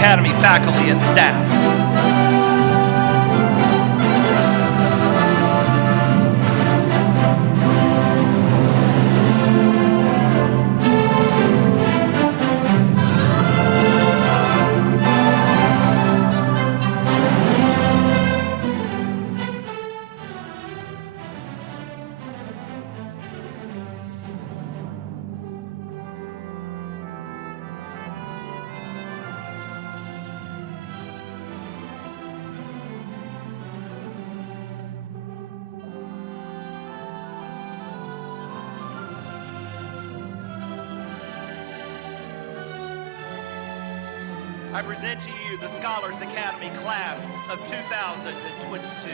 Academy faculty and staff. I present to you the Scholars Academy class of 2022.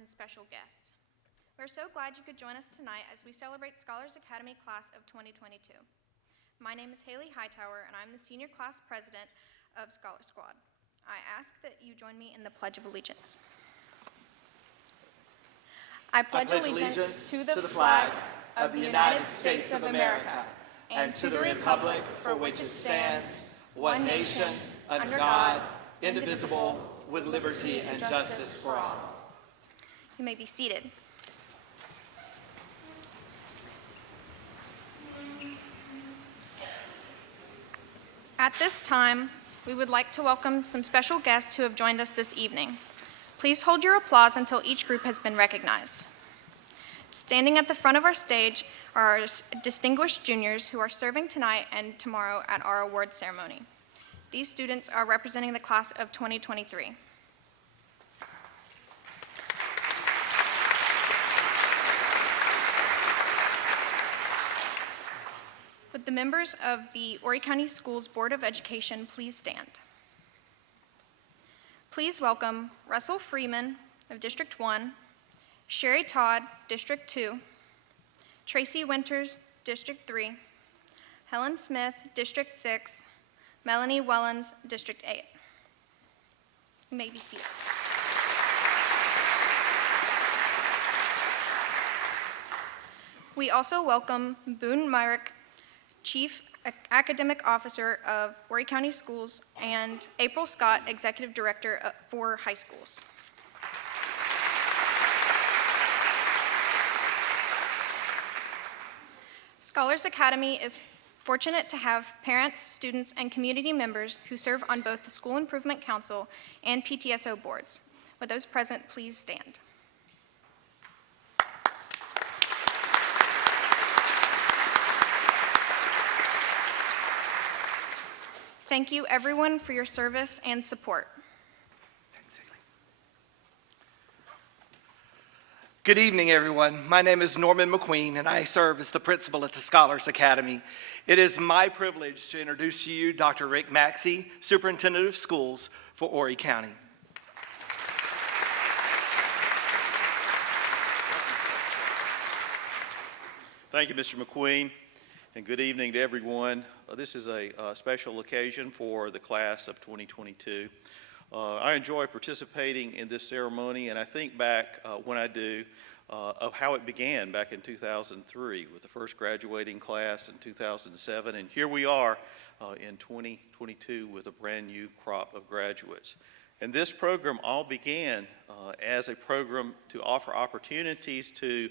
and special guests. We're so glad you could join us tonight as we celebrate Scholars Academy Class of 2022. My name is Haley Hightower, and I'm the Senior Class President of Scholar Squad. I ask that you join me in the Pledge of Allegiance. I pledge allegiance to the flag of the United States of America and to the republic for which it stands, one nation, under God, indivisible, with liberty and justice for all. You may be seated. At this time, we would like to welcome some special guests who have joined us this evening. Please hold your applause until each group has been recognized. Standing at the front of our stage are our distinguished juniors who are serving tonight and tomorrow at our award ceremony. These students are representing the class of 2023. Would the members of the Horry County Schools Board of Education please stand? Please welcome Russell Freeman of District 1, Sherry Todd, District 2, Tracy Winters, District 3, Helen Smith, District 6, Melanie Wellens, District 8. You may be seated. We also welcome Boone Myrick, Chief Academic Officer of Horry County Schools, and April Scott, Executive Director for High Schools. Scholars Academy is fortunate to have parents, students, and community members who serve on both the School Improvement Council and PTSO boards. Would those present please stand? Thank you, everyone, for your service and support. Good evening, everyone. My name is Norman McQueen, and I serve as the principal at the Scholars Academy. It is my privilege to introduce to you Dr. Rick Maxey, Superintendent of Schools for Horry County. Thank you, Mr. McQueen, and good evening to everyone. This is a special occasion for the class of 2022. I enjoy participating in this ceremony, and I think back when I do of how it began back in 2003 with the first graduating class in 2007, and here we are in 2022 with a brand new crop of graduates. And this program all began as a program to offer opportunities to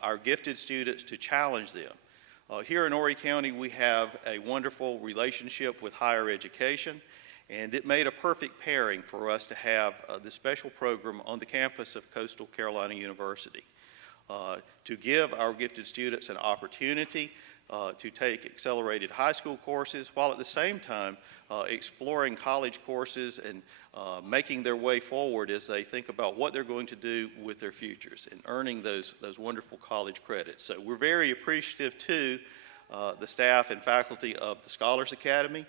our gifted students to challenge them. Here in Horry County, we have a wonderful relationship with higher education, and it made a perfect pairing for us to have this special program on the campus of Coastal Carolina University to give our gifted students an opportunity to take accelerated high school courses while at the same time exploring college courses and making their way forward as they think about what they're going to do with their futures and earning those wonderful college credits. So we're very appreciative to the staff and faculty of the Scholars Academy.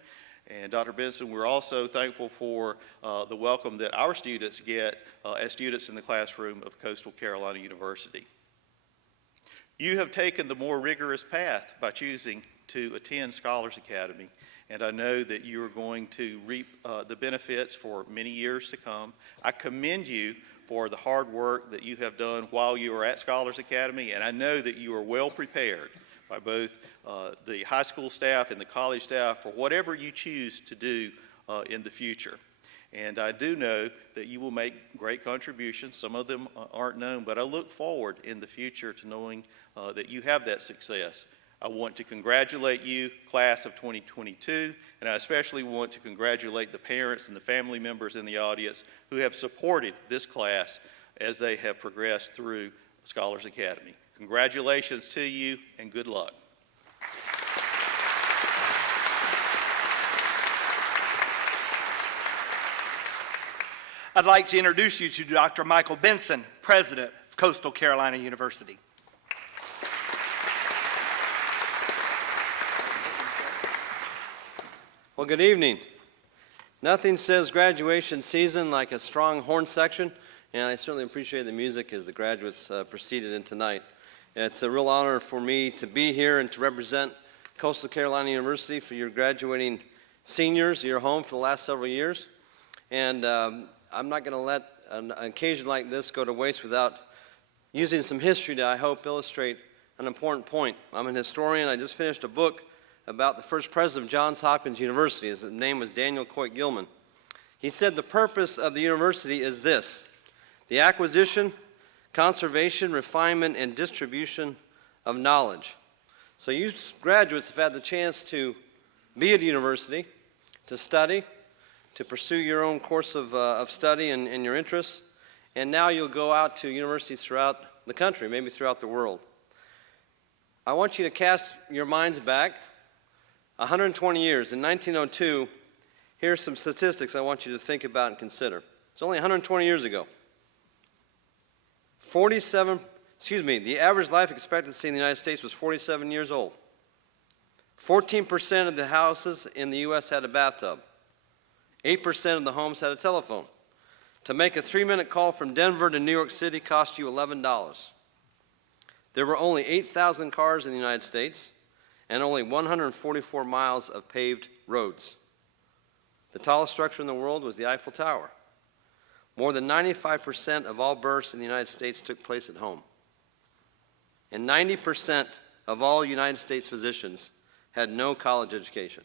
And Dr. Benson, we're also thankful for the welcome that our students get as students in the classroom of Coastal Carolina University. You have taken the more rigorous path by choosing to attend Scholars Academy, and I know that you are going to reap the benefits for many years to come. I commend you for the hard work that you have done while you are at Scholars Academy, and I know that you are well prepared by both the high school staff and the college staff for whatever you choose to do in the future. And I do know that you will make great contributions. Some of them aren't known, but I look forward in the future to knowing that you have that success. I want to congratulate you, class of 2022, and I especially want to congratulate the parents and the family members in the audience who have supported this class as they have progressed through Scholars Academy. Congratulations to you, and good luck. I'd like to introduce you to Dr. Michael Benson, President of Coastal Carolina University. Well, good evening. Nothing says graduation season like a strong horn section and I certainly appreciate the music as the graduates proceeded in tonight. It's a real honor for me to be here and to represent Coastal Carolina University for your graduating seniors, your home for the last several years. And I'm not going to let an occasion like this go to waste without using some history to, I hope, illustrate an important point. I'm an historian. I just finished a book about the first president of Johns Hopkins University. His name was Daniel Coit Gilman. He said the purpose of the university is this: the acquisition, conservation, refinement, and distribution of knowledge. So you graduates have had the chance to be at a university, to study, to pursue your own course of study and your interests, and now you'll go out to universities throughout the country, maybe throughout the world. I want you to cast your minds back 120 years. In 1902, here are some statistics I want you to think about and consider. It's only 120 years ago. The average life expectancy in the United States was 47 years old. 14% of the houses in the U.S. had a bathtub. 8% of the homes had a telephone. To make a 3-minute call from Denver to New York City cost you $11. There were only 8,000 cars in the United States and only 144 miles of paved roads. The tallest structure in the world was the Eiffel Tower. More than 95% of all births in the United States took place at home. And 90% of all United States physicians had no college education.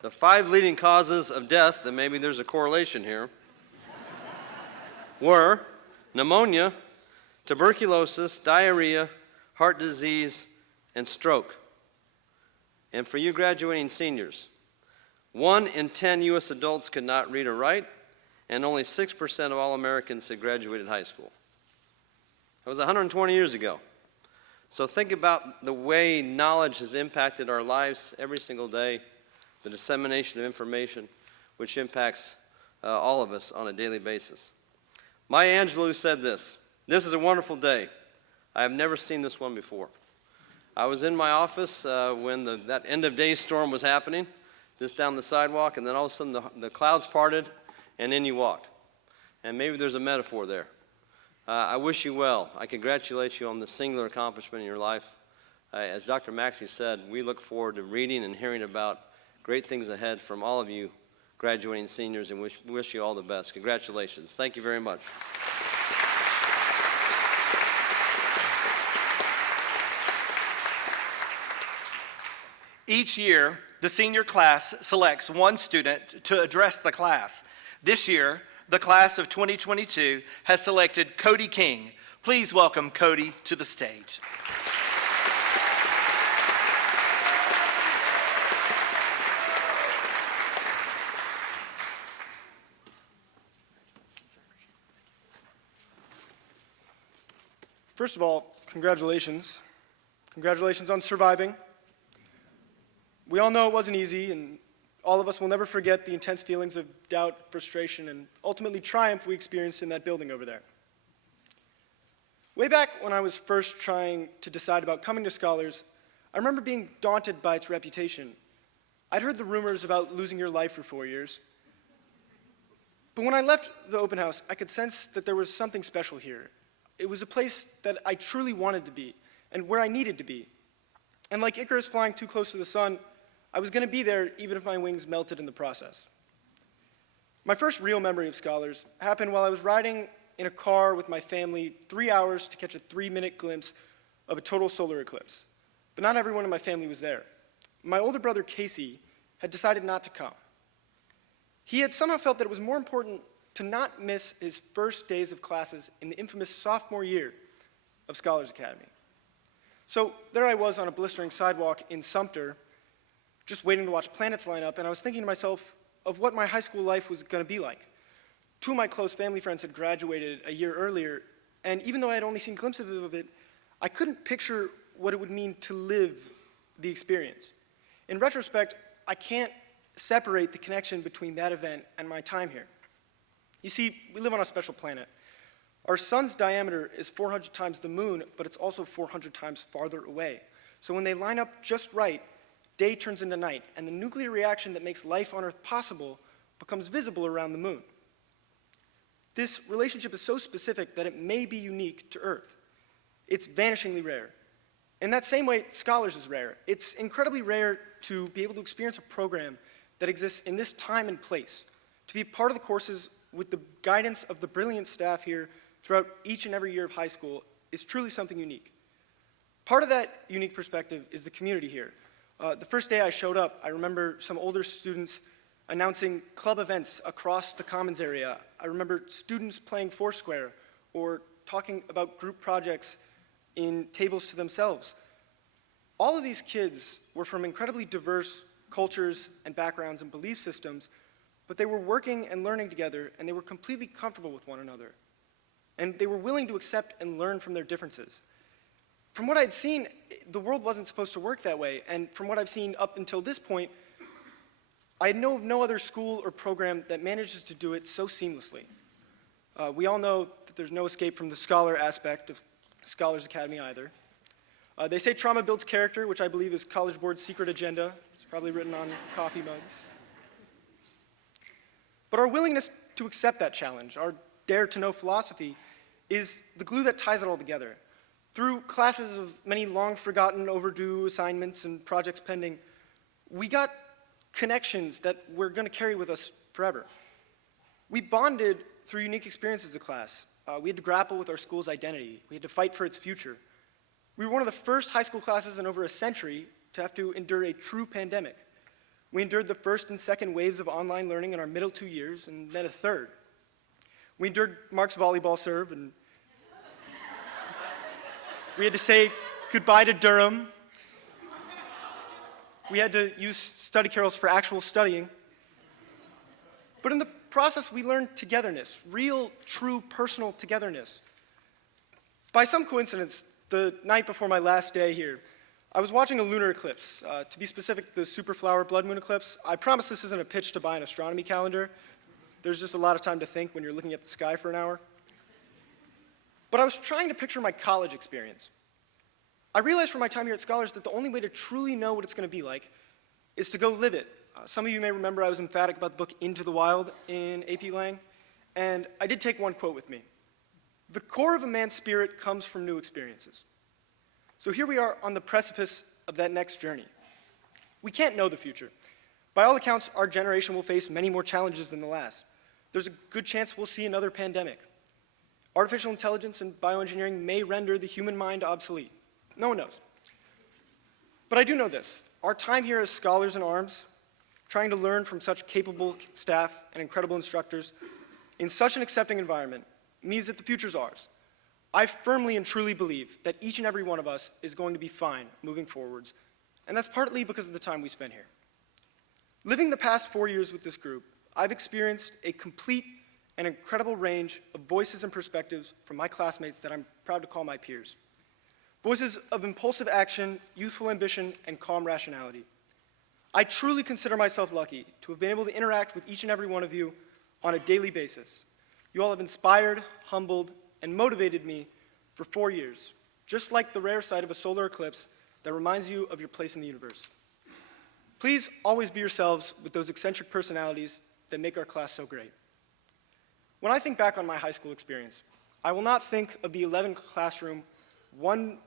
The 5 leading causes of death, and maybe there's a correlation here, were pneumonia, tuberculosis, diarrhea, heart disease, and stroke. And for you graduating seniors, 1 in 10 U.S. adults could not read or write, and only 6% of all Americans had graduated high school. That was 120 years ago. So think about the way knowledge has impacted our lives every single day, the dissemination of information, which impacts all of us on a daily basis. Maya Angelou said this: "This is a wonderful day. I have never seen this one before." I was in my office when that end of day storm was happening, just down the sidewalk, and then all of a sudden the clouds parted, and in you walked. And maybe there's a metaphor there. I wish you well. I congratulate you on this singular accomplishment in your life. As Dr. Maxey said, we look forward to reading and hearing about great things ahead from all of you graduating seniors, and wish you all the best. Congratulations. Thank you very much. Each year, the senior class selects one student to address the class. This year, the class of 2022 has selected Cody King. Please welcome Cody to the stage. First of all, congratulations. Congratulations on surviving. We all know it wasn't easy, and all of us will never forget the intense feelings of doubt, frustration, and ultimately triumph we experienced in that building over there. Way back when I was first trying to decide about coming to Scholars, I remember being daunted by its reputation. I'd heard the rumors about losing your life for 4 years. But when I left the open house, I could sense that there was something special here. It was a place that I truly wanted to be, and where I needed to be. And like Icarus flying too close to the sun, I was going to be there even if my wings melted in the process. My first real memory of Scholars happened while I was riding in a car with my family 3 hours to catch a 3-minute glimpse of a total solar eclipse. But not everyone in my family was there. My older brother, Casey, had decided not to come. He had somehow felt that it was more important to not miss his first days of classes in the infamous sophomore year of Scholars Academy. So there I was on a blistering sidewalk in Sumter, just waiting to watch planets line up, and I was thinking to myself of what my high school life was going to be like. 2 of my close family friends had graduated a year earlier, and even though I had only seen glimpses of it, I couldn't picture what it would mean to live the experience. In retrospect, I can't separate the connection between that event and my time here. You see, we live on a special planet. Our sun's diameter is 400 times the moon, but it's also 400 times farther away. So when they line up just right, day turns into night, and the nuclear reaction that makes life on Earth possible becomes visible around the moon. This relationship is so specific that it may be unique to Earth. It's vanishingly rare. In that same way, Scholars is rare. It's incredibly rare to be able to experience a program that exists in this time and place, to be part of the courses with the guidance of the brilliant staff here throughout each and every year of high school is truly something unique. Part of that unique perspective is the community here. The first day I showed up, I remember some older students announcing club events across the Commons area. I remember students playing Foursquare or talking about group projects in tables to themselves. All of these kids were from incredibly diverse cultures and backgrounds and belief systems, but they were working and learning together, and they were completely comfortable with one another. And they were willing to accept and learn from their differences. From what I'd seen, the world wasn't supposed to work that way, and from what I've seen up until this point, I know of no other school or program that manages to do it so seamlessly. We all know that there's no escape from the scholar aspect of Scholars Academy either. They say trauma builds character, which I believe is College Board's secret agenda. It's probably written on coffee mugs. But our willingness to accept that challenge, our dare to know philosophy, is the glue that ties it all together. Through classes of many long-forgotten, overdue assignments and projects pending, we got connections that we're going to carry with us forever. We bonded through unique experiences as a class. We had to grapple with our school's identity. We had to fight for its future. We were one of the first high school classes in over a century to have to endure a true pandemic. We endured the first and second waves of online learning in our middle 2 years, and then a third. We endured Mark's volleyball serve, and we had to say goodbye to Durham. We had to use study carrels for actual studying. But in the process, we learned togetherness, real, true, personal togetherness. By some coincidence, the night before my last day here, I was watching a lunar eclipse. To be specific, the superflower blood moon eclipse. I promise this isn't a pitch to buy an astronomy calendar. There's just a lot of time to think when you're looking at the sky for an hour. But I was trying to picture my college experience. I realized from my time here at Scholars that the only way to truly know what it's going to be like is to go live it. Some of you may remember I was emphatic about the book Into the Wild in AP Lang, and I did take one quote with me. The core of a man's spirit comes from new experiences. So here we are on the precipice of that next journey. We can't know the future. By all accounts, our generation will face many more challenges than the last. There's a good chance we'll see another pandemic. Artificial intelligence and bioengineering may render the human mind obsolete. No one knows. But I do know this. Our time here as scholars in arms, trying to learn from such capable staff and incredible instructors in such an accepting environment means that the future's ours. I firmly and truly believe that each and every one of us is going to be fine moving forwards, and that's partly because of the time we spent here. Living the past 4 years with this group, I've experienced a complete and incredible range of voices and perspectives from my classmates that I'm proud to call my peers. Voices of impulsive action, youthful ambition, and calm rationality. I truly consider myself lucky to have been able to interact with each and every one of you on a daily basis. You all have inspired, humbled, and motivated me for 4 years, just like the rare sight of a solar eclipse that reminds you of your place in the universe. Please always be yourselves with those eccentric personalities that make our class so great. When I think back on my high school experience, I will not think of the 11 classroom, one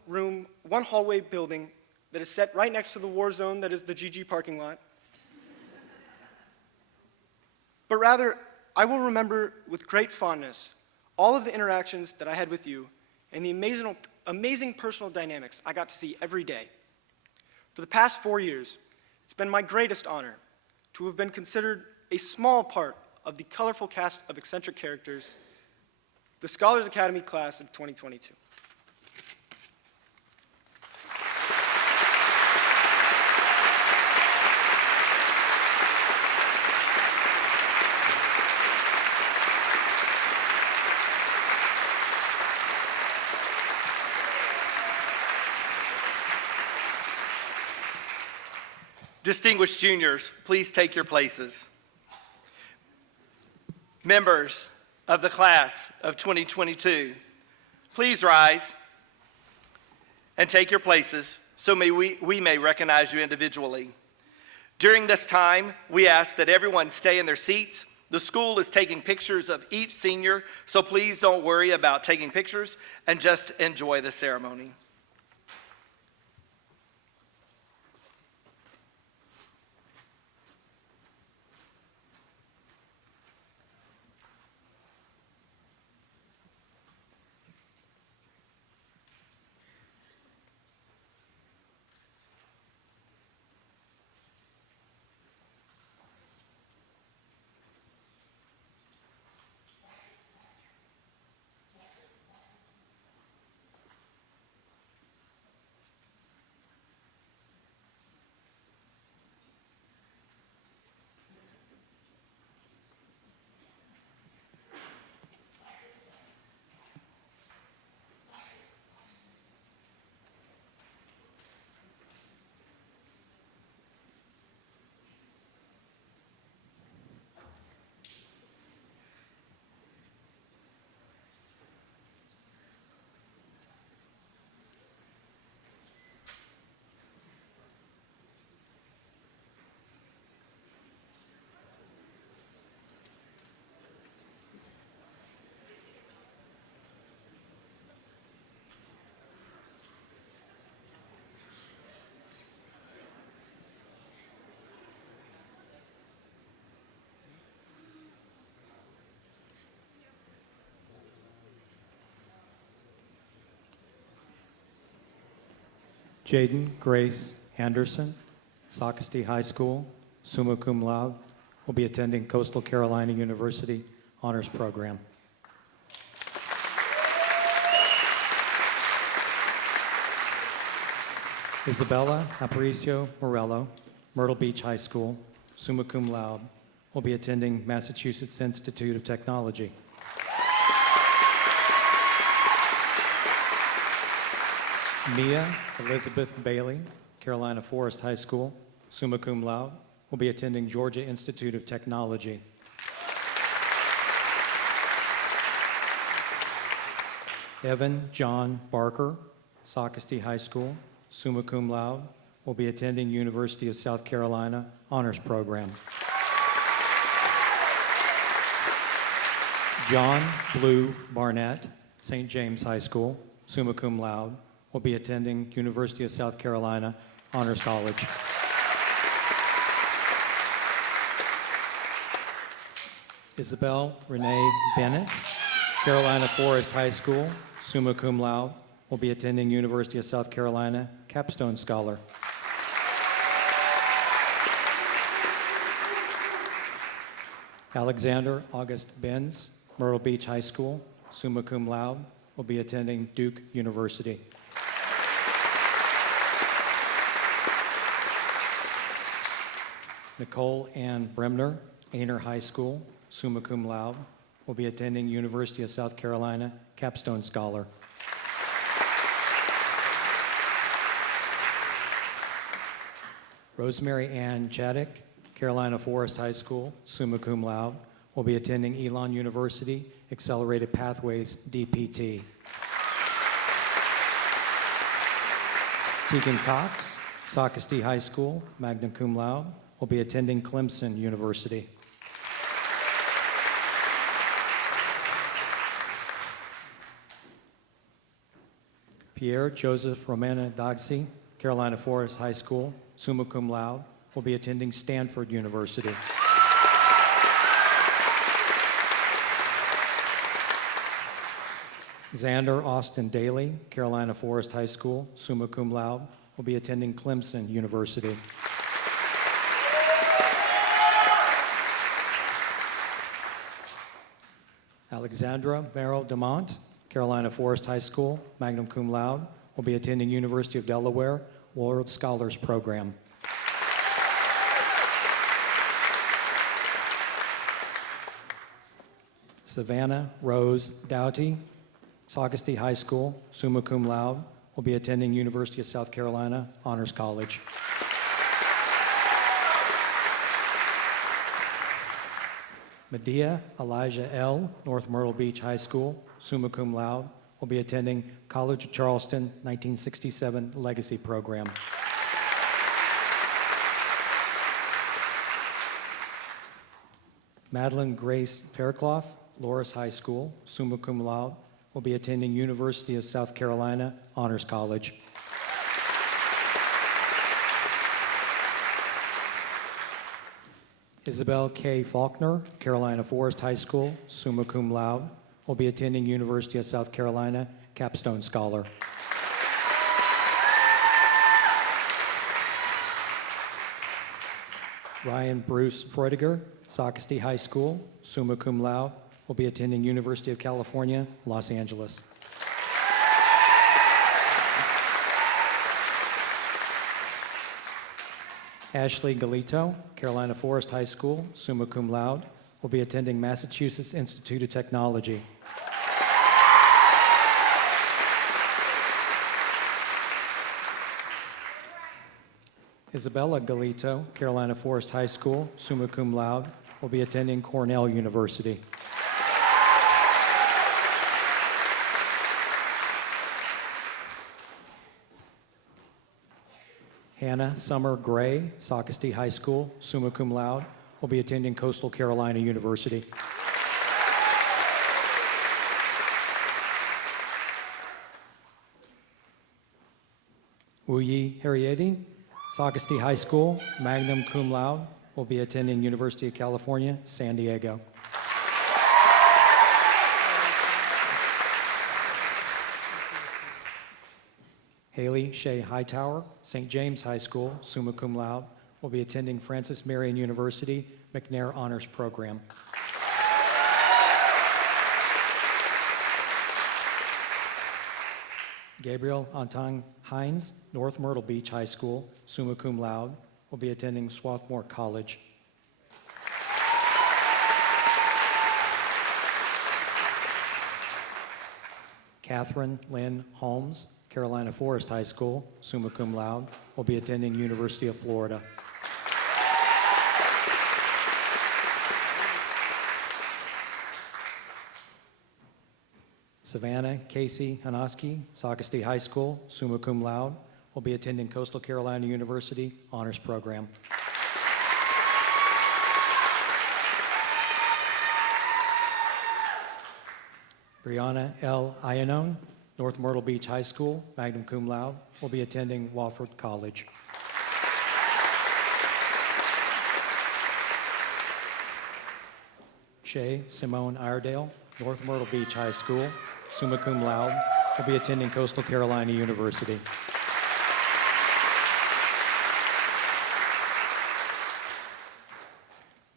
hallway building that is set right next to the war zone that is the GG parking lot. But rather, I will remember with great fondness all of the interactions that I had with you and the amazing personal dynamics I got to see every day. For the past 4 years, it's been my greatest honor to have been considered a small part of the colorful cast of eccentric characters, the Scholars Academy class of 2022. Distinguished juniors, please take your places. Members of the class of 2022, please rise and take your places so we may recognize you individually. During this time, we ask that everyone stay in their seats The school is taking pictures of each senior, so please don't worry about taking pictures and just enjoy the ceremony. Jaden Grace Anderson, Socastee High School, summa cum laude, will be attending Coastal Carolina University Honors Program. Isabella Aparicio Morello, Myrtle Beach High School, summa cum laude, will be attending Massachusetts Institute of Technology. Mia Elizabeth Bailey, Carolina Forest High School, summa cum laude, will be attending Georgia Institute of Technology. Evan John Barker, Socastee High School, summa cum laude, will be attending University of South Carolina Honors Program. John Blue Barnett, St. James High School, summa cum laude, will be attending University of South Carolina Honors College. Isabel Renee Bennett, Carolina Forest High School, summa cum laude, will be attending University of South Carolina Capstone Scholar. Alexander August Benz, Myrtle Beach High School, summa cum laude, will be attending Duke University. Nicole Ann Bremner, Ainer High School, summa cum laude, will be attending University of South Carolina Capstone Scholar. Rosemary Ann Chaddick, Carolina Forest High School, summa cum laude, will be attending Elon University Accelerated Pathways DPT. Tegan Cox, Socastee High School, magna cum laude, will be attending Clemson University. Pierre Joseph Romana Dagsi, Carolina Forest High School, summa cum laude, will be attending Stanford University. Xander Austin Daly, Carolina Forest High School, summa cum laude, will be attending Clemson University. Alexandra Merrill DeMont, Carolina Forest High School, magna cum laude, will be attending University of Delaware World Scholars Program. Savannah Rose Doughty, Socastee High School, summa cum laude, will be attending University of South Carolina Honors College. Medea Elijah L., North Myrtle Beach High School, summa cum laude, will be attending College of Charleston 1967 Legacy Program. Madeline Grace Faircloth, Loris High School, summa cum laude, will be attending University of South Carolina Honors College. Isabel K. Faulkner, Carolina Forest High School, summa cum laude, will be attending University of South Carolina Capstone Scholar. Ryan Bruce Freudiger, Socastee High School, summa cum laude, will be attending University of California, Los Angeles. Ashley Galito, Carolina Forest High School, summa cum laude, will be attending Massachusetts Institute of Technology. Isabella Galito, Carolina Forest High School, summa cum laude, will be attending Cornell University. Hannah Summer Gray, Socastee High School, summa cum laude, will be attending Coastal Carolina University. Wuyi Harrieti, Socastee High School, magna cum laude, will be attending University of California, San Diego. Haley Shea Hightower, St. James High School, summa cum laude, will be attending Francis Marion University McNair Honors Program. Gabriel Antang Hines, North Myrtle Beach High School, summa cum laude, will be attending Swarthmore College. Catherine Lynn Holmes, Carolina Forest High School, summa cum laude, will be attending University of Florida. Savannah Casey Hanoski, Socastee High School, summa cum laude, will be attending Coastal Carolina University Honors Program. Brianna L. Iannone, North Myrtle Beach High School, magna cum laude, will be attending Wofford College. Shay Simone Iredale, North Myrtle Beach High School, summa cum laude, will be attending Coastal Carolina University.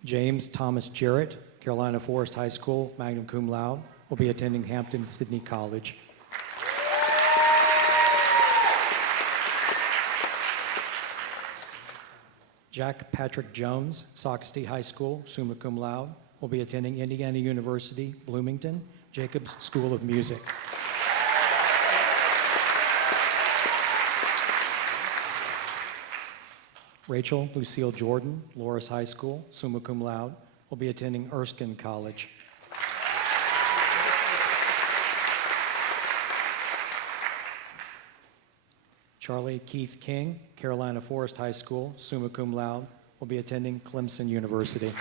James Thomas Jarrett, Carolina Forest High School, magna cum laude, will be attending Hampton-Sydney College. Jack Patrick Jones, Socastee High School, summa cum laude, will be attending Indiana University, Bloomington, Jacobs School of Music. Rachel Lucille Jordan, Loris High School, summa cum laude, will be attending Erskine College. Charlie Keith King, Carolina Forest High School, summa cum laude, will be attending Clemson University.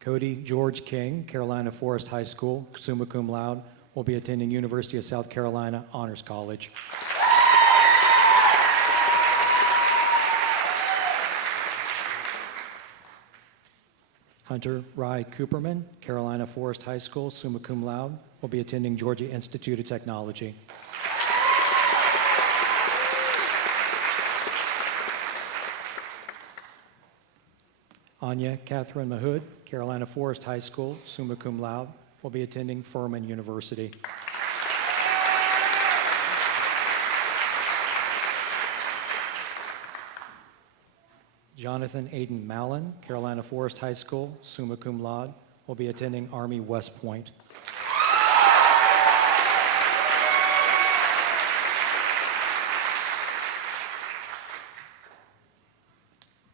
Cody George King, Carolina Forest High School, summa cum laude, will be attending University of South Carolina Honors College. Hunter Rye Cooperman, Carolina Forest High School, summa cum laude, will be attending Georgia Institute of Technology. Anya Catherine Mahood, Carolina Forest High School, summa cum laude, will be attending Furman University. Jonathan Aiden Mallon, Carolina Forest High School, summa cum laude, will be attending Army West Point.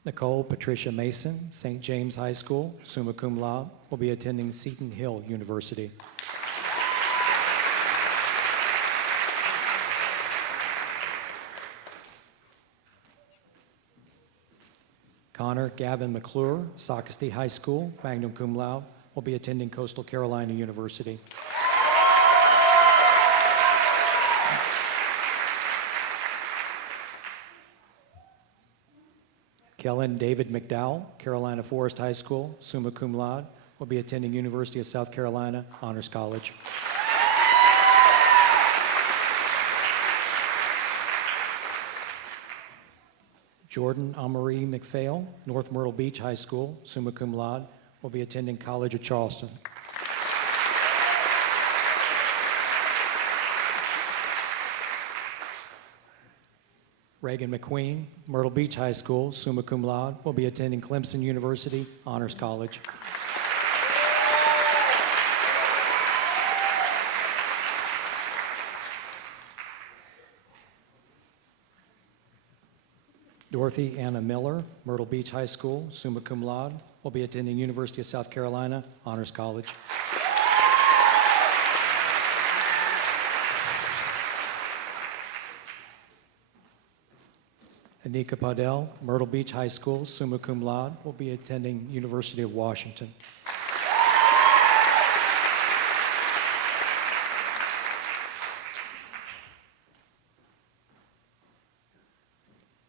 Nicole Patricia Mason, St. James High School, summa cum laude, will be attending Seton Hill University. Connor Gavin McClure, Socastee High School, magna cum laude, will be attending Coastal Carolina University. Kellen David McDowell, Carolina Forest High School, summa cum laude, will be attending University of South Carolina Honors College. Jordan Amarie McPhail, North Myrtle Beach High School, summa cum laude, will be attending College of Charleston. Reagan McQueen, Myrtle Beach High School, summa cum laude, will be attending Clemson University Honors College. Dorothy Anna Miller, Myrtle Beach High School, summa cum laude, will be attending University of South Carolina Honors College. Anika Padel, Myrtle Beach High School, summa cum laude, will be attending University of Washington.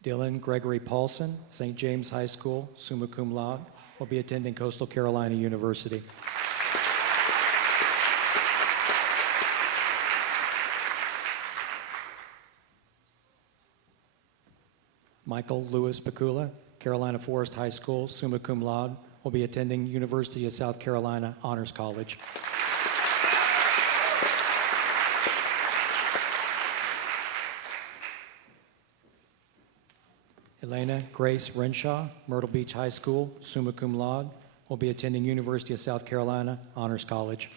Dylan Gregory Paulson, St. James High School, summa cum laude, will be attending Coastal Carolina University. Michael Lewis Pacula, Carolina Forest High School, summa cum laude, will be attending University of South Carolina Honors College. Elena Grace Renshaw, Myrtle Beach High School, summa cum laude, will be attending University of South Carolina Honors College.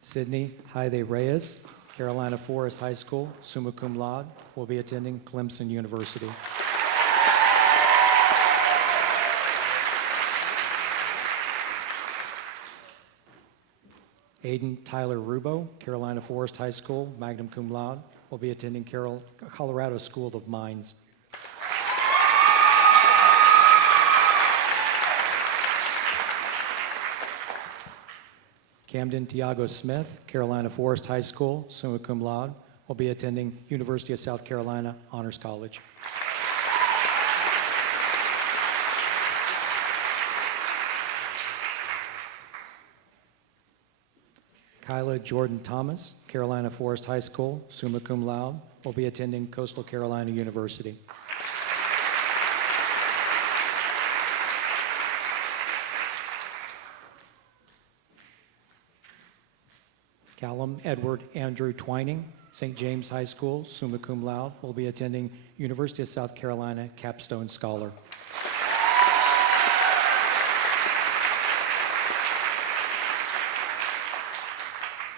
Sydney Haide Reyes, Carolina Forest High School, summa cum laude, will be attending Clemson University. Aiden Tyler Rubo, Carolina Forest High School, magna cum laude, will be attending Colorado School of Mines. Camden Tiago Smith, Carolina Forest High School, summa cum laude, will be attending University of South Carolina Honors College. Kyla Jordan Thomas, Carolina Forest High School, summa cum laude, will be attending Coastal Carolina University. Callum Edward Andrew Twining, St. James High School, summa cum laude, will be attending University of South Carolina Capstone Scholar.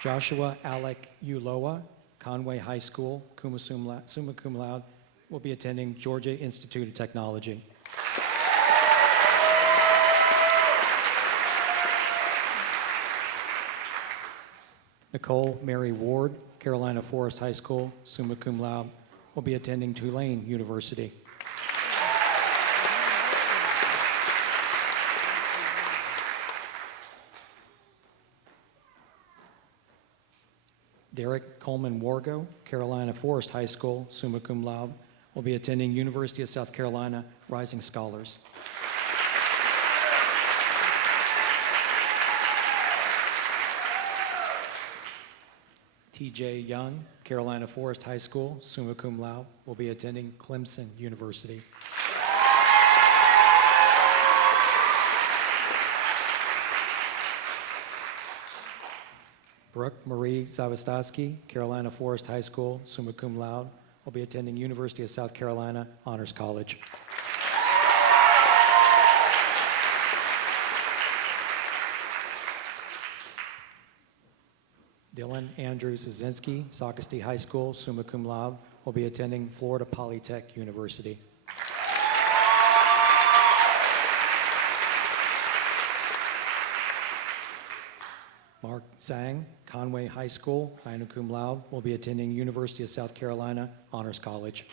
Joshua Alec Uloa, Conway High School, summa cum laude, will be attending Georgia Institute of Technology. Nicole Mary Ward, Carolina Forest High School, summa cum laude, will be attending Tulane University. Derek Coleman Wargo, Carolina Forest High School, summa cum laude, will be attending University of South Carolina Rising Scholars. T.J. Young, Carolina Forest High School, summa cum laude, will be attending Clemson University. Brooke Marie Zavostowski, Carolina Forest High School, summa cum laude, will be attending University of South Carolina Honors College. Dylan Andrew Zazinski, Socastee High School, summa cum laude, will be attending Florida Polytech University. Mark Zhang, Conway High School, magna cum laude, will be attending University of South Carolina Honors College.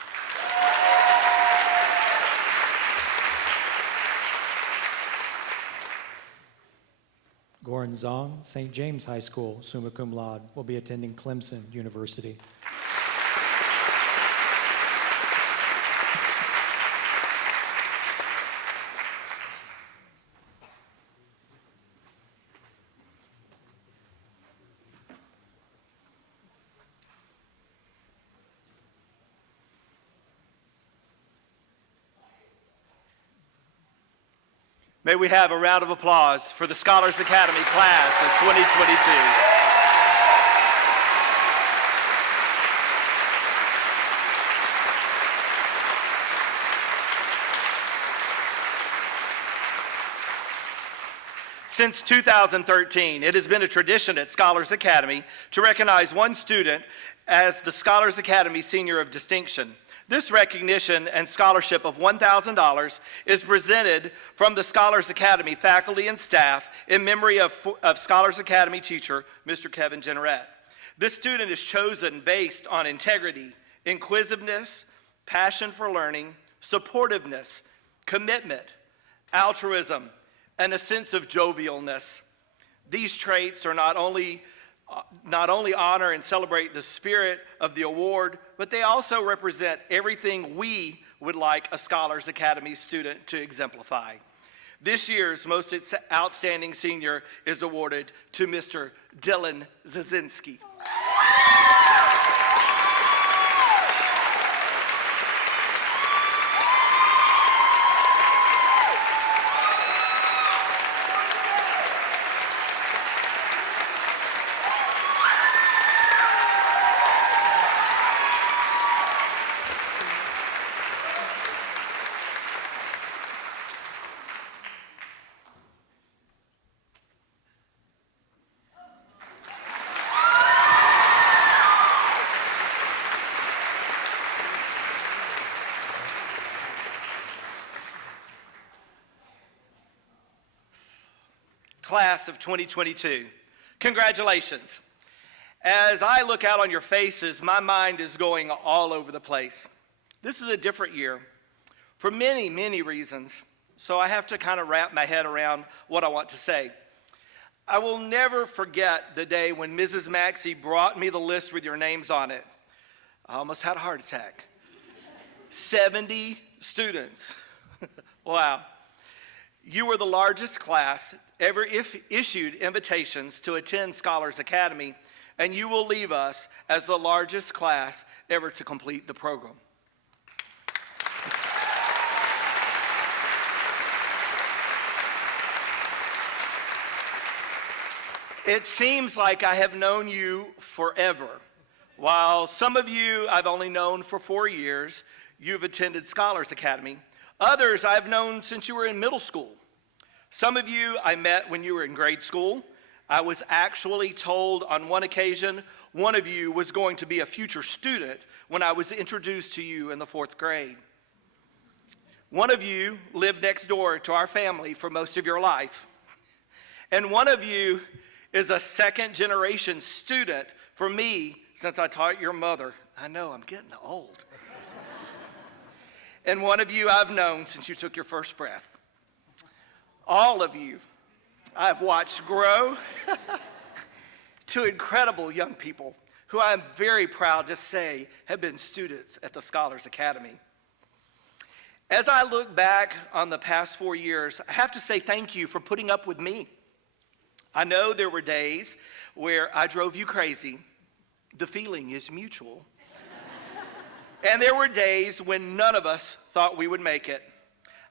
Goran Zong, St. James High School, summa cum laude, will be attending Clemson University. May we have a round of applause for the Scholars Academy class of 2022. Since 2013, it has been a tradition at Scholars Academy to recognize one student as the Scholars Academy Senior of Distinction. This recognition and scholarship of $1,000 is presented from the Scholars Academy faculty and staff in memory of Scholars Academy teacher, Mr. Kevin Jenneret. This student is chosen based on integrity, inquisitiveness, passion for learning, supportiveness, commitment, altruism, and a sense of jovialness. These traits are not only honor and celebrate the spirit of the award, but they also represent everything we would like a Scholars Academy student to exemplify. This year's most outstanding senior is awarded to Mr. Dylan Zazinski. Class of 2022, congratulations. As I look out on your faces, my mind is going all over the place. This is a different year for many, many reasons, so I have to kind of wrap my head around what I want to say. I will never forget the day when Mrs. Maxey brought me the list with your names on it. I almost had a heart attack. 70 students. Wow. You were the largest class ever issued invitations to attend Scholars Academy, and you will leave us as the largest class ever to complete the program. It seems like I have known you forever. While some of you I've only known for 4 years, you've attended Scholars Academy. Others I've known since you were in middle school. Some of you I met when you were in grade school. I was actually told on one occasion one of you was going to be a future student when I was introduced to you in the 4th grade. One of you lived next door to our family for most of your life. And one of you is a second-generation student for me since I taught your mother. I know, I'm getting old. And one of you I've known since you took your first breath. All of you I've watched grow to incredible young people who I'm very proud to say have been students at the Scholars Academy. As I look back on the past 4 years, I have to say thank you for putting up with me. I know there were days where I drove you crazy. The feeling is mutual. And there were days when none of us thought we would make it.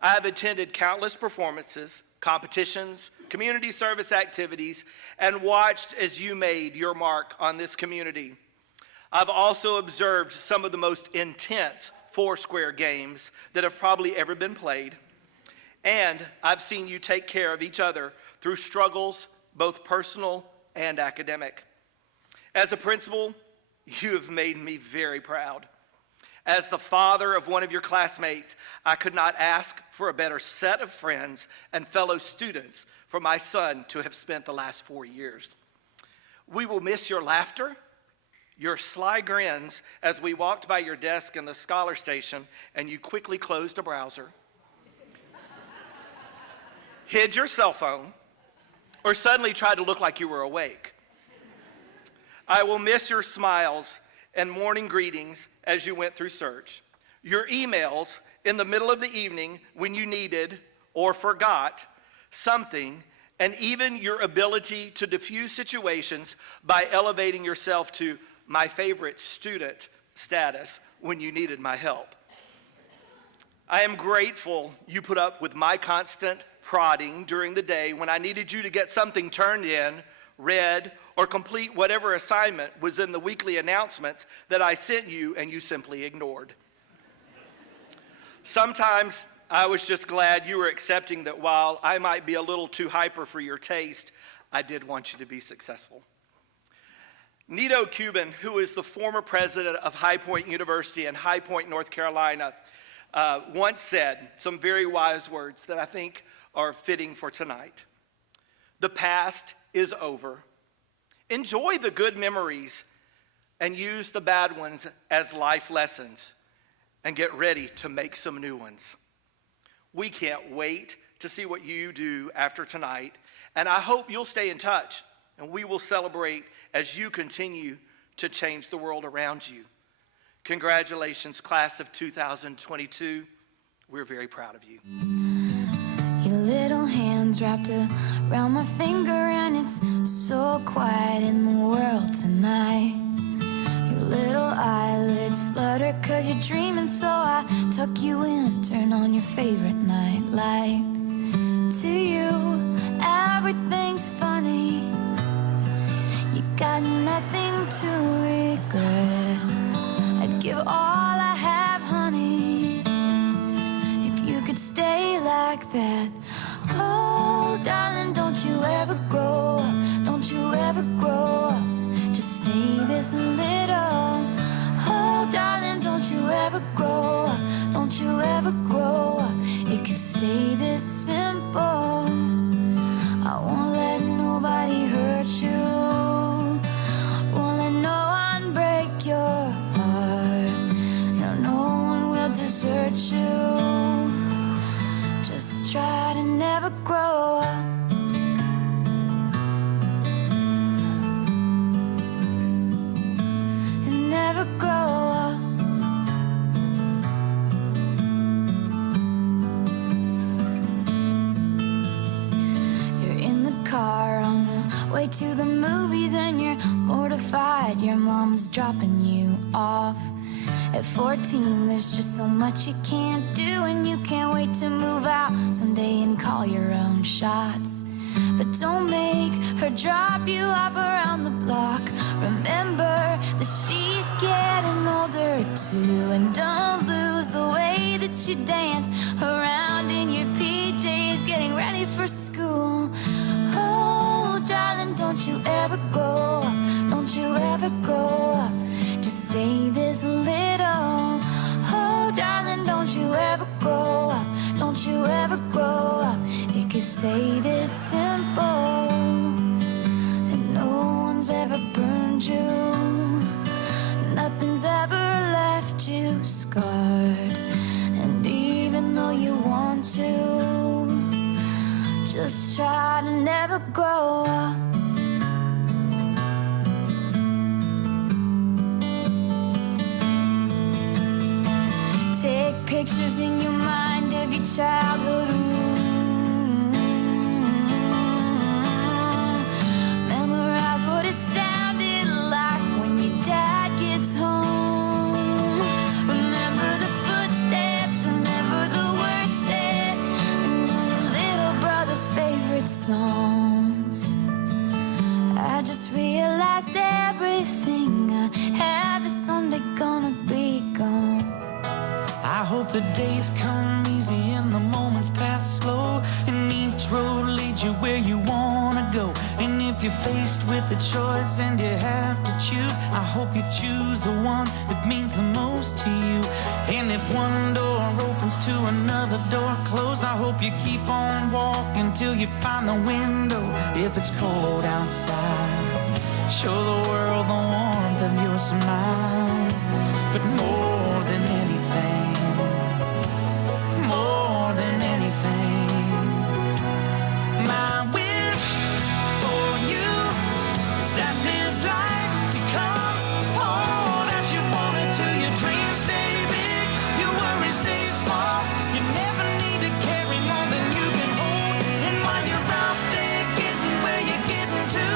I have attended countless performances, competitions, community service activities, and watched as you made your mark on this community. I've also observed some of the most intense Foursquare games that have probably ever been played. And I've seen you take care of each other through struggles, both personal and academic. As a principal, you have made me very proud. As the father of one of your classmates, I could not ask for a better set of friends and fellow students for my son to have spent the last 4 years. We will miss your laughter, your sly grins as we walked by your desk in the Scholar Station and you quickly closed a browser, hid your cell phone, or suddenly tried to look like you were awake. I will miss your smiles and morning greetings as you went through search, your emails in the middle of the evening when you needed or forgot something, and even your ability to diffuse situations by elevating yourself to my favorite student status when you needed my help. I am grateful you put up with my constant prodding during the day when I needed you to get something turned in, read, or complete whatever assignment was in the weekly announcements that I sent you and you simply ignored. Sometimes I was just glad you were accepting that while I might be a little too hyper for your taste, I did want you to be successful. Nito Cuban, who is the former president of High Point University in High Point, North Carolina, once said some very wise words that I think are fitting for tonight. The past is over. Enjoy the good memories and use the bad ones as life lessons and get ready to make some new ones. We can't wait to see what you do after tonight, and I hope you'll stay in touch and we will celebrate as you continue to change the world around you. Congratulations, class of 2022. We're very proud of you. Your little hands wrapped around my finger, and it's so quiet in the world tonight. Your little eyelids flutter 'cause you're dreaming, so I tuck you in, turn on your favorite night light. To you, everything's funny. You got nothing to regret. I'd give all I have, honey, if you could stay like that. Oh, darling, don't you ever grow up. Don't you ever grow up. Just stay this little. Oh, darling, don't you ever grow up. Don't you ever grow up. It could stay this simple. I won't let nobody hurt you. Won't let no one break your heart. No one will desert you. Just try to never grow up. And never grow up. You're in the car on the way to the movies, and you're mortified your mom's dropping you off. At 14, there's just so much you can't do, and you can't wait to move out someday and call your own shots. But don't make her drop you off around the block. Remember that she's getting older too, and don't lose the way that you dance around in your PJs, getting ready for school. Oh, darling, don't you ever grow up. Don't you ever grow up. Just stay this little. Oh, darling, don't you ever grow up. Don't you ever grow up. It could stay this simple. And no one's ever burned you. Nothing's ever left you scarred. And even though you want to, just try to never grow up. Take pictures in your mind of your childhood room. Memorize what it sounded like when your dad gets home. Remember the footsteps, remember the words said, remember your little brother's favorite songs. I just realized everything I have is someday gonna be gone. I hope the days come easy and the moments pass slow, and each road leads you where you wanna go. And if you're faced with a choice and you have to choose, I hope you choose the one that means the most to you. And if one door opens to another door closed, I hope you keep on walking till you find the window. If it's cold outside, Show the world the warmth of your smile. But more than anything, more than anything, my wish for you is that this life becomes all that you want it to. Your dreams stay big, your worries stay small. You never need to carry more than you can hold. And while you're out there getting where you're getting to,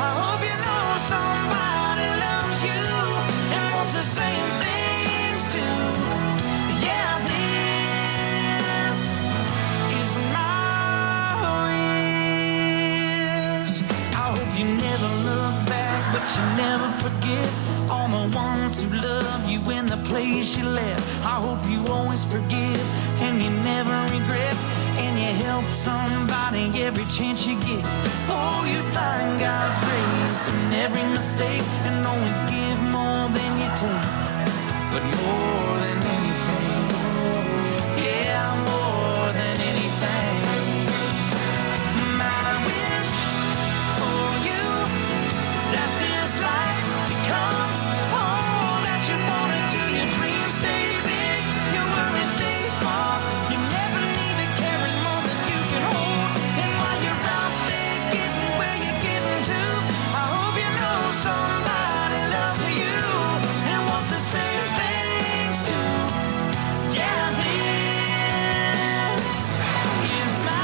I hope you know somebody loves you and wants the same things too. Yeah, this is my wish. I hope you never look back, but you never forget all the ones who love you in the place you left. I hope you always forgive and you never regret, and you help somebody every chance you get. Oh, you find God's grace in every mistake and always give more than you take. But more than anything, yeah, more than anything, my wish for you is that this life becomes all that you want it to. Your dreams stay big, your worries stay small. You never need to carry more than you can hold. And while you're out there getting where you're getting to, I hope you know somebody loves you and wants the same things too. Yeah, this is my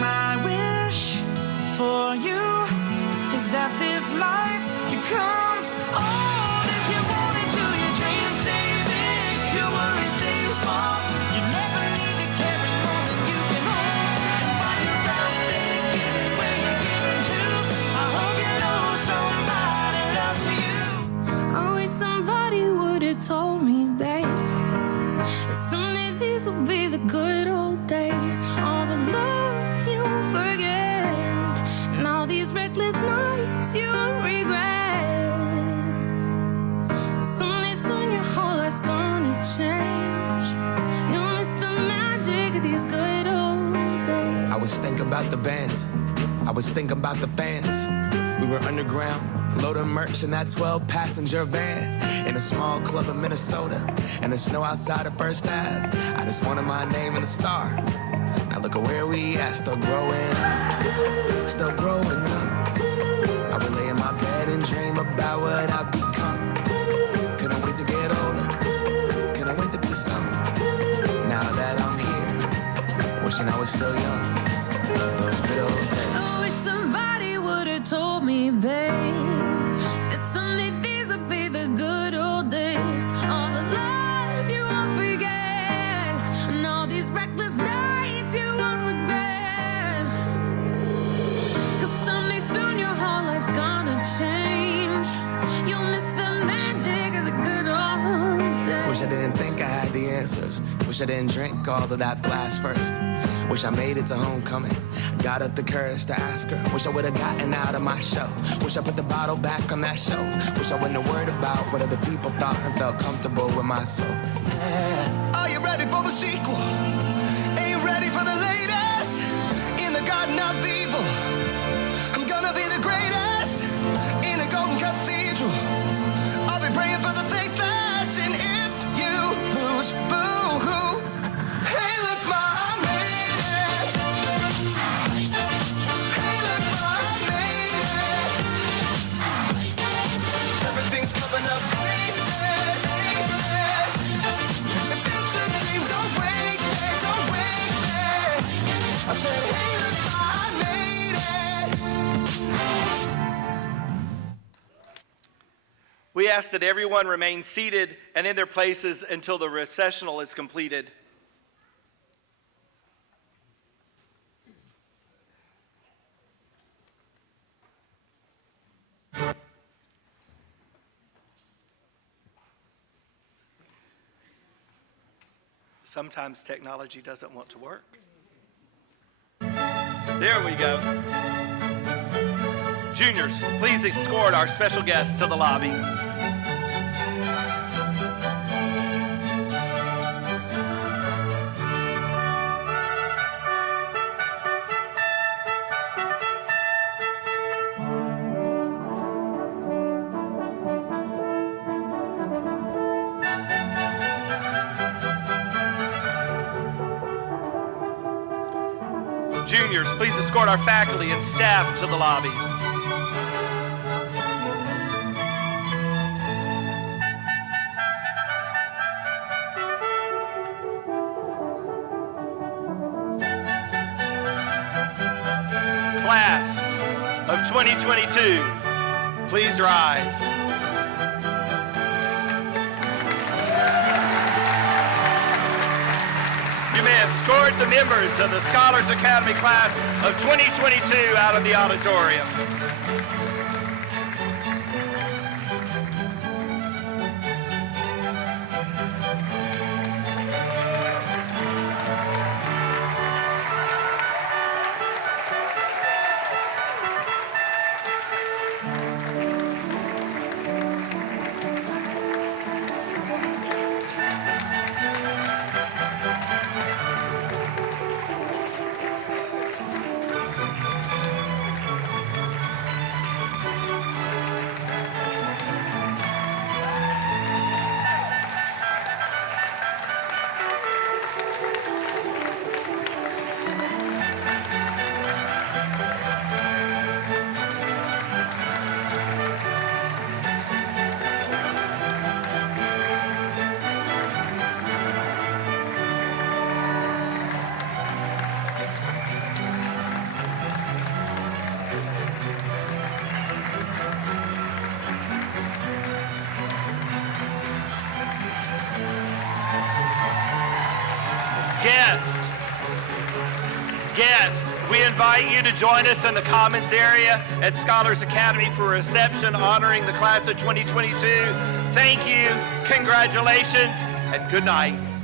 My wish for you is that this life becomes all that you want it to. Your dreams stay big, your worries stay small. You never need to carry more than you can hold. And while you're out there getting where you're getting to, I hope you know somebody loves you. I wish somebody would have told me, babe, that someday these will be the good old days. All the love you won't forget, and all these reckless nights you won't regret. Someday soon your whole life's gonna change. You'll miss the magic of these good old days. I was thinking about the band. I was thinking about the fans. We were underground, loading merch in that 12-passenger van in a small club in Minnesota, and the snow outside of First Ave. I just wanted my name and a star. Now look at where we at, still growing up, still growing up. I would lay in my bed and dream about what I'd become. Couldn't wait to get older, couldn't wait to be some. Now that I'm here, wishing I was still young. Those good old days. I wish somebody would have told me, babe, that someday these would be the good old days. All the love you won't forget, and all these reckless nights you won't regret. 'Cause someday soon your whole life's gonna change. You'll miss the magic of the good old days. Wish I didn't think I had the answers. Wish I didn't drink all of that glass first. Wish I made it to homecoming. Got up the courage to ask her. Wish I would have gotten out of my shell. Wish I put the bottle back on that shelf. Wish I wouldn't have worried about what other people thought and felt comfortable with myself. Yeah. Are you ready for the sequel? Are you ready for the latest? In the garden of evil, I'm gonna be the greatest. In a golden cathedral, I'll be praying for the faithless. And if you lose, boo-hoo. Hey, look, Ma, I made it. Hey, look, Ma, I made it. Everything's coming up aces, aces. If it's a dream, don't wake me, don't wake me. I said, hey, look, Ma, I made it. We ask that everyone remain seated and in their places until the recessional is completed. Sometimes technology doesn't want to work. There we go. Juniors, please escort our special guest to the lobby. Juniors, please escort our faculty and staff to the lobby. Class of 2022, please rise. You may escort the members of the Scholars Academy class of 2022 out of the auditorium. Guests, we invite you to join us in the Commons area at Scholars Academy for a reception honoring the class of 2022. Thank you, congratulations, and good night.